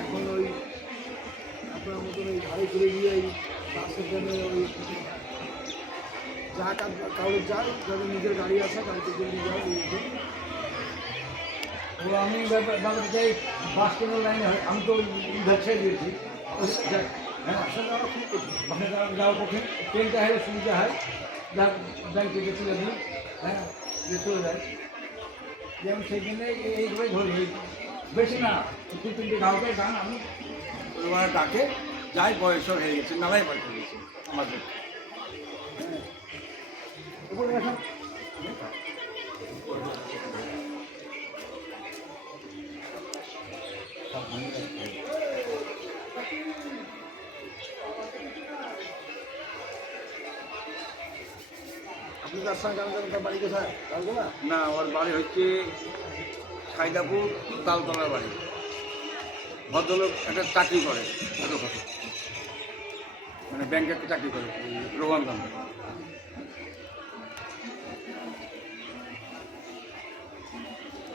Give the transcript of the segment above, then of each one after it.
এখন ওই আপনার মতন ওই গাড়ি ঘুরে গিয়ে এই বাসের জন্য ওই যা কারোর যায় যাদের নিজের গাড়ি আছে গাড়িতে জলদি যায় আমি ব্যাপারটা চাই বাস স্ট্যান্ডের লাইনে হয় আমি তো ব্যবসায় দিয়েছি হ্যাঁ বাসে যাওয়া খুব কঠিন। বাসে যাওয়া কঠিন ট্রেনটা হলে সুবিধা হয় ব্যাংক থেকে তুলে দিই হ্যাঁ যে চলে যায় যেমন সেই জন্য এইভাবে ধরি বেশি না দু তিনটে গাঁকে গান আমি ওরা ডাকে যাই বয়স হয়ে গেছে নালাই পাঠিয়ে দিয়েছে আমাদের উপরে এখন আপনি তার সঙ্গে জানতেন তার বাড়ি কোথায় তালগোলা? না ওর বাড়ি হচ্ছে সাইদাপুর তালতলার বাড়ি ভদ্রলোক একটা চাকরি করে ছোটোখাটো মানে ব্যাংকে একটা চাকরি করে রোহান দাম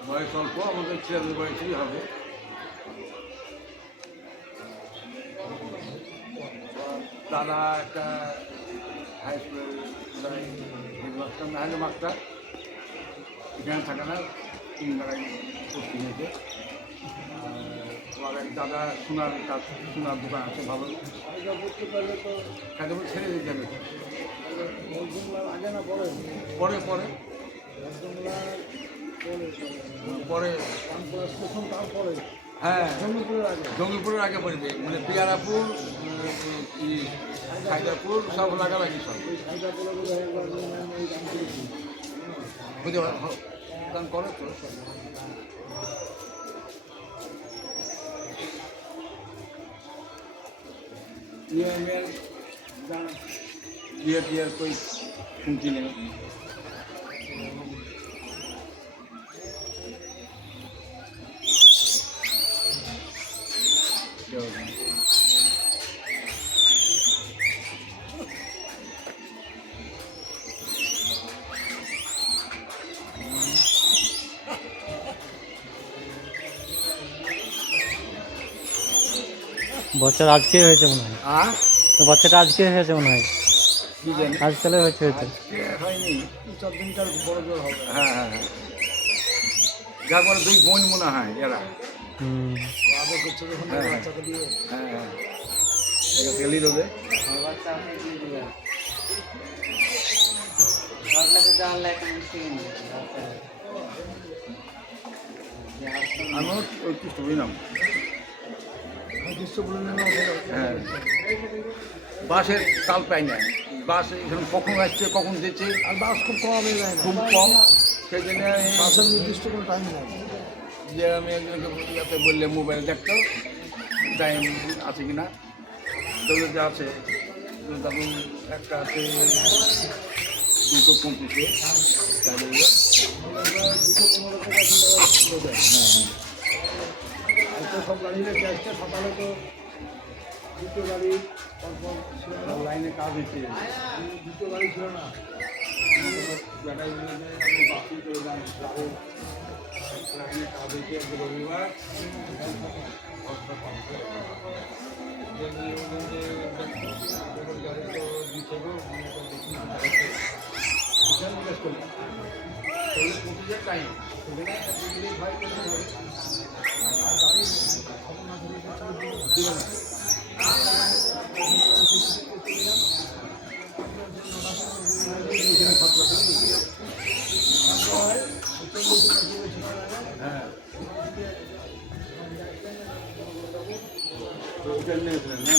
বয়স অল্প আমাদের ছেলেদের বয়সই হবে দাদা একটা হাই স্কুলের হেডমাস্টার না হলে মাস্টার এখানে থাকে না 3 জায়গায় পোস্টিং হয়েছে আমার এক দাদা সোনার কাজ সোনার দোকান আছে ভালো সাইদা করতে পারলে তো খাদ্য ছেড়ে দিতে হবে মজুমলার আগে না পরে? পরে পরে মজুমলার পরে পরে রামপুরা স্টেশন তারপরে হ্যাঁ জঙ্গিপুরের আগে। জঙ্গিপুরের আগে পড়বে মানে পিয়ারাপুর হায়দারপুর সব লাগালাগি সব ওই সাইদা করে বলে একবার ওই গান করেছি। বুঝতে পারো গান করে তো ইয়ে টিয়ার कोई सुनती नहीं বাচ্চার আজকে হয়েছে মনে হয় তো বাচ্চাটা আজকে হয়েছে মনে হয় কি জানি আজকালে হয়েছে হয়তো আজকে হয়নি 4 দিনকার বড় জোর হবে। হ্যাঁ হ্যাঁ হ্যাঁ যার পরে 2 বোন মনে হয় এরা হুম আদর করছে যখন হ্যাঁ, হ্যাঁ। বাচ্চাকে দিয়ে হ্যাঁ হ্যাঁ এটা গেলি দেবে আমি ওই কিছু নাম দৃশ্য বলে নেওয়া হ্যাঁ বাসের তাল পাই না বাস এখানে কখন আসছে কখন যেছে আর বাস খুব কম হয়ে যায় না। খুব কম সেই জন্য বাসের নির্দিষ্ট কোনো টাইম নেই। যে আমি একজনকে ইয়াতে বললে মোবাইল দেখতো টাইম আছে কি না তোদের যে আছে তখন একটা আছে 2:25 তাহলে 2:15 টাকা 3 টাকা কিলো দেয়। আর তো সব গাড়ি নিয়ে আসছে সকালে তো দুটো গাড়ি তারপর ছিল না। লাইনে কাজ হচ্ছে দুটো গাড়ি ছিল না। বেটাই বাকি করে যান লাইনে কাজ হচ্ছে রবিবার টাইম হ্যাঁ হোটেল নিয়েছিলেন না